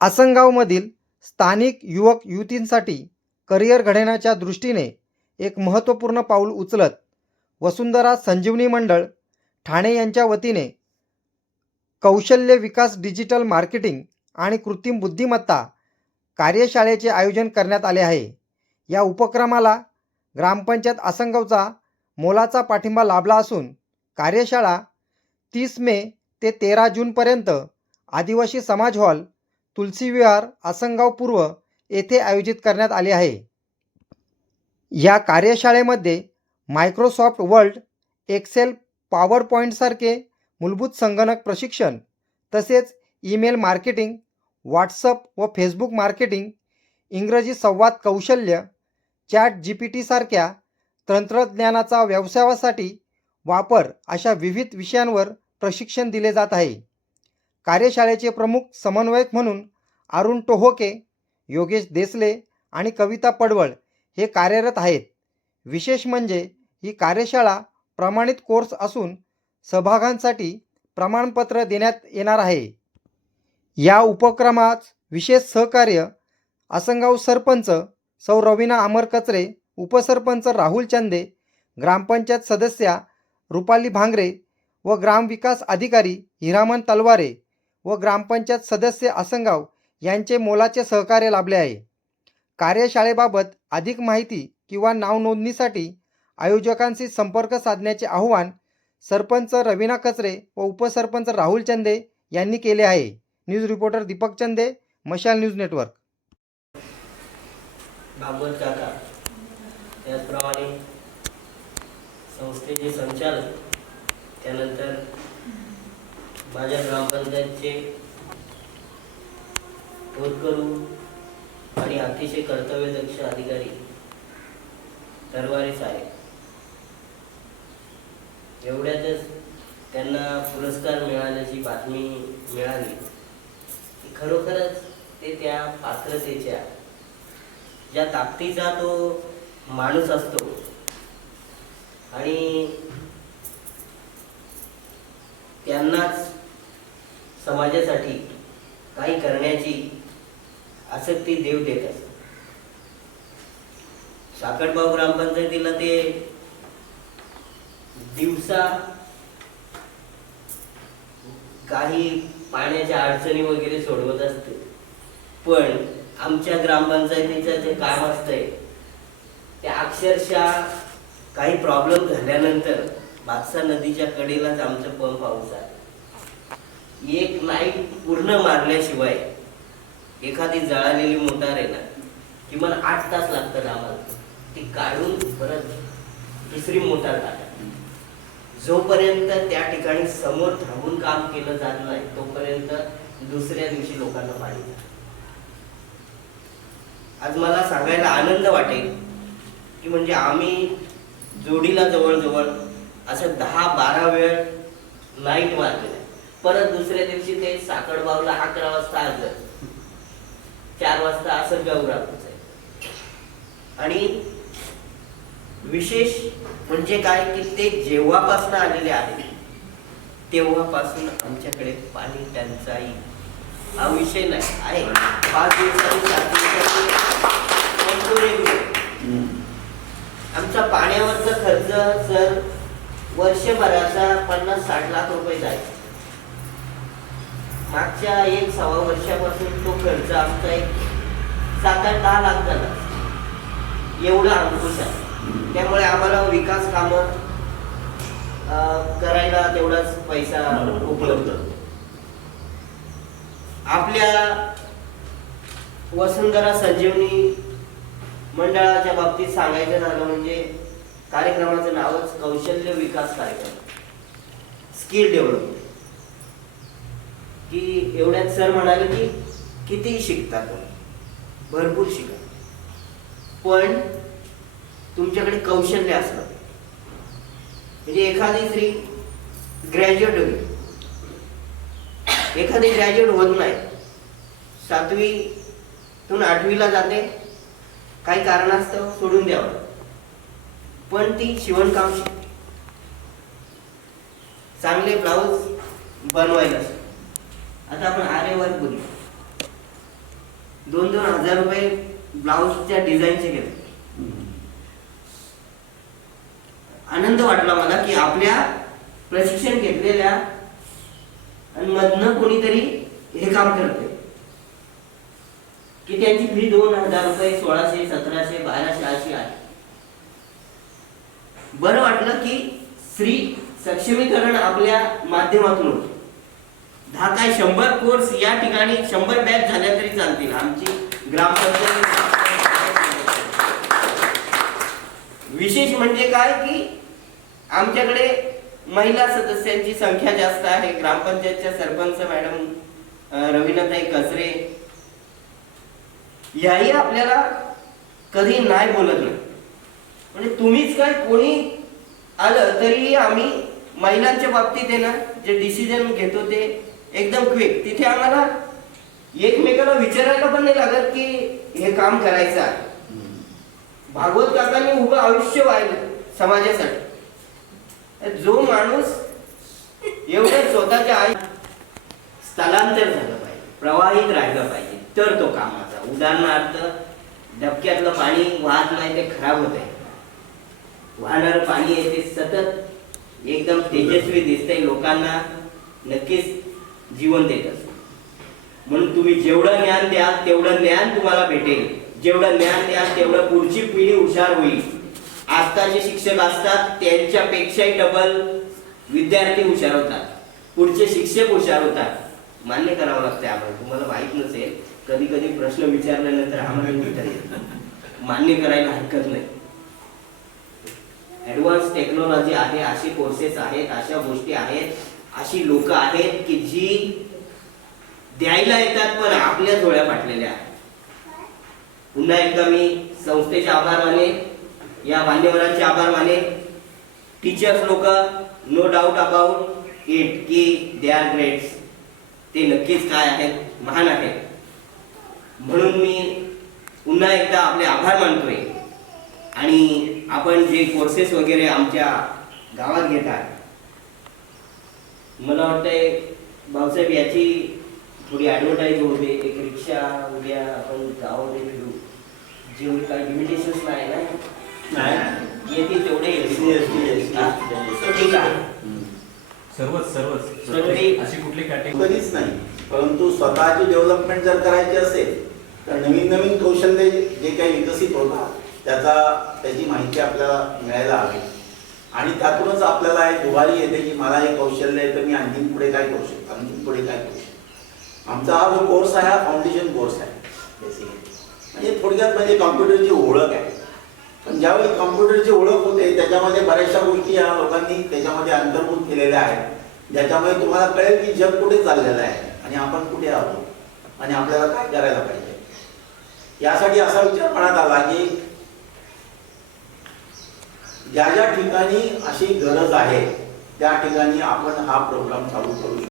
आसनगावमधील स्थानिक युवक युवतींसाठी करिअर घडवण्याच्या दृष्टीने एक महत्त्वपूर्ण पाऊल उचलत वसुंधरा संजीवनी मंडळ ठाणे यांच्या वतीने कौशल्य विकास डिजिटल मार्केटिंग आणि कृत्रिम बुद्धिमत्ता कार्यशाळेचे आयोजन करण्यात आले आहे. या उपक्रमाला ग्रामपंचायत आसनगावचा मोलाचा पाठिंबा लाभला असून कार्यशाळा तीस मे ते तेरा जूनपर्यंत आदिवासी समाज हॉल तुलसी विहार आसनगाव पूर्व येथे आयोजित करण्यात आले आहे. या कार्यशाळेमध्ये मायक्रोसॉफ्ट वर्ल्ड एक्सेल पॉवर पॉईंटसारखे मूलभूत संगणक प्रशिक्षण तसेच ईमेल मार्केटिंग व्हॉट्सअप व फेसबुक मार्केटिंग इंग्रजी संवाद कौशल्य चॅट जी पी टीसारख्या तंत्रज्ञानाचा व्यवसायासाठी वापर अशा विविध विषयांवर प्रशिक्षण दिले जात आहे. कार्यशाळेचे प्रमुख समन्वयक म्हणून अरुण टोहोके योगेश देसले आणि कविता पडवळ हे कार्यरत आहेत. विशेष म्हणजे ही कार्यशाळा प्रमाणित कोर्स असून सहभागांसाठी प्रमाणपत्र देण्यात येणार आहे. या उपक्रमात विशेष सहकार्य आसनगाव सरपंच सौ रवीना अमर कचरे उपसरपंच राहुल चंदे ग्रामपंचायत सदस्या रुपाली भांगरे व ग्रामविकास अधिकारी हिरामन तलवारे व ग्रामपंचायत सदस्य आसनगाव यांचे मोलाचे सहकार्य लाभले आहे. कार्यशाळेबाबत अधिक माहिती किंवा नावनोंदणीसाठी आयोजकांशी संपर्क साधण्याचे आवाहन सरपंच रवीना कचरे व उपसरपंच राहुल चंदे यांनी केले आहे. न्यूज रिपोर्टर दीपक चंदे मशाल न्यूज नेटवर्क. भागवत काका त्याचप्रमाणे संस्थेचे संचालक त्यानंतर माझ्या ग्रामपंचायतचे होतकरू आणि अतिशय कर्तव्यदक्ष अधिकारी तरवारे साहेब. एवढ्यातच त्यांना पुरस्कार मिळाल्याची बातमी मिळाली. की खरोखरच ते त्या पात्रतेच्या ज्या ताकदीचा तो माणूस असतो आणि समाजासाठी काही करण्याची आसक्ती देव देत असत. साखरबाव ग्रामपंचायतीला ते दिवसा काही पाण्याच्या अडचणी वगैरे सोडवत असते. पण आमच्या ग्रामपंचायतीचं जे काम असतंय ते अक्षरशः काही प्रॉब्लेम झाल्यानंतर भातसा नदीच्या कडेलाच आमचं पंप हाऊस आहे. एक नाईट पूर्ण मारल्याशिवाय एखादी जळालेली मोटार आहे ना किमान आठ तास लागतात आम्हाला. ती काढून परत दुसरी मोटार टाका. जोपर्यंत त्या ठिकाणी समोर थांबून काम केलं जात नाही तोपर्यंत दुसऱ्या दिवशी लोकांना पाणी आज मला सांगायला आनंद वाटेल की म्हणजे आम्ही जोडीला जवळजवळ असं दहा बारा वेळ नाईट मारलेला आहे. परत दुसऱ्या दिवशी ते साखरबावला अकरा वाजता आलं. चार वाजता असं गौराच आहे. आणि विशेष म्हणजे काय की ते जेव्हापासून आलेले आहेत तेव्हापासून आमच्याकडे पाणी टंचाई हा विषय नाही आहे. पाच दिवसांनी आमचा पाण्यावरचा खर्च सर वर्षभराचा पन्नास साठ लाख रुपये जायचा मागच्या एक सव्वा वर्षापासून तो खर्च आमचा एक सात आठ दहा लाख झाला. एवढा अंकुश आहे. त्यामुळे आम्हाला विकास कामं करायला तेवढाच पैसा उपलब्ध. आपल्या वसुंधरा संजीवनी मंडळाच्या बाबतीत सांगायचं झालं म्हणजे कार्यक्रमाचं नावच कौशल्य विकास कार्यक्रम. Skill development. की एवढ्यात सर म्हणाले की कितीही शिकता तुम्ही. भरपूर शिका. पण तुमच्याकडे कौशल्य असलं म्हणजे एखादी स्त्री ग्रॅज्युएट होईल. एखादी ग्रॅज्युएट होत नाही. सातवीतून आठवीला जाते. काही कारणास्तव सोडून द्यावं. पण ती शिवणकाम शिकते. चांगले ब्लाऊज बनवायला शिकते. आता आपण आर्यवर्क बोलू. दोन दोन हजार रुपये ब्लाऊजच्या डिझाईनचे घेतले. आनंद वाटला मला की आपल्या प्रशिक्षण घेतलेल्या मधनं कोणीतरी हे काम करते की त्यांची फी दोन हजार रुपये सोळाशे सतराशे बाराशे अशी आहे. बरं वाटलं की स्त्री सक्षमीकरण आपल्या माध्यमातून होतं. दहा काय शंभर कोर्स या ठिकाणी शंभर बॅच झाल्या तरी चालतील. आमची ग्रामपंचायत विशेष म्हणजे काय की आमच्याकडे महिला सदस्यांची संख्या जास्त आहे. ग्रामपंचायतच्या सरपंच मॅडम रवीनाताई कचरे याही आपल्याला कधी नाही बोलत नाही. म्हणजे तुम्हीच काय कोणी आलं तरी आम्ही महिलांच्या बाबतीत आहे ना जे डिसिजन घेतो ते एकदम क्विक तिथे आम्हाला एकमेकाला विचारायला पण नाही लागत की हे काम करायचं आहे. भागवत काकांनी उभं आयुष्य वाहिलं समाजासाठी. जो माणूस एवढं स्वतःच्या आई स्थलांतर झालं पाहिजे प्रवाहित राहिलं पाहिजे तर तो कामाचा उदाहरणार्थ डबक्यातलं पाणी वाहत नाही ते खराब होत आहे वाहणारं पाणी आहे ते सतत एकदम तेजस्वी दिसतंय लोकांना. नक्कीच जीवन देत असतो म्हणून तुम्ही जेवढं ज्ञान द्याल तेवढं ज्ञान तुम्हाला भेटेल. जेवढं ज्ञान द्याल तेवढं पुढची पिढी हुशार होईल. आत्ताचे शिक्षक असतात त्यांच्यापेक्षाही डबल विद्यार्थी हुशार होतात. पुढचे शिक्षक हुशार होतात. मान्य करावं लागतं आम्हाला. तुम्हाला माहीत नसेल कधी कधी प्रश्न विचारल्यानंतर आम्हाला उत्तर मान्य करायला हरकत नाही. ऍडव्हान्स टेक्नॉलॉजी आहे असे कोर्सेस आहेत अशा गोष्टी आहेत. अशी लोक आहेत की जी द्यायला येतात पण आपल्या डोळ्या फाटलेल्या आहेत. पुन्हा एकदा मी संस्थेचे आभार माने या मान्यवरांचे आभार माने टीचर्स लोक नो डाऊट अबाउट इट की दे आर ग्रेट्स ते नक्कीच काय आहेत महान आहेत. म्हणून मी पुन्हा एकदा आपले आभार मानतोय. आणि आपण जे कोर्सेस वगैरे आमच्या गावात घेतात मला वाटतंय भाऊसाहेब याची थोडी ॲडव्हर्टाईज होते. एक रिक्षा उद्या आपण गावामध्ये फिरू. जेवढी काही लिमिटेशन्स नाही ना? येतील तेवढे. हा? ठीक आहे. सर्वच सर्वच. सर्व- अशी कुठली कॅटेगरी कधीच नाही. परंतु स्वतःची डेव्हलपमेंट जर करायची असेल तर नवीन नवीन कौशल्य जे काही विकसित होतात त्याचा त्याची माहिती आपल्याला मिळायला हवी. आणि त्यातूनच आपल्याला एक उभारी येते की मला हे कौशल्य आहे तर मी आणखीन पुढे काय करू शकतो? आणखीन पुढे काय करू शकतो? आमचा हा जो कोर्स आहे हा फाउंडेशन कोर्स आहे बेसिकली म्हणजे थोडक्यात म्हणजे कॉम्प्युटरची ओळख आहे. पण ज्यावेळी कॉम्प्युटरची ओळख होते त्याच्यामध्ये बऱ्याचशा गोष्टी या लोकांनी त्याच्यामध्ये अंतर्भूत केलेल्या आहेत. ज्याच्यामुळे तुम्हाला कळेल की जग कुठे चाललेलं आहे आणि आपण कुठे आहोत आणि आपल्याला काय करायला पाहिजे. यासाठी असा विचार मनात आला की ज्या ज्या ठिकाणी अशी गरज आहे त्या ठिकाणी आपण हा प्रोग्राम चालू करू शकतो.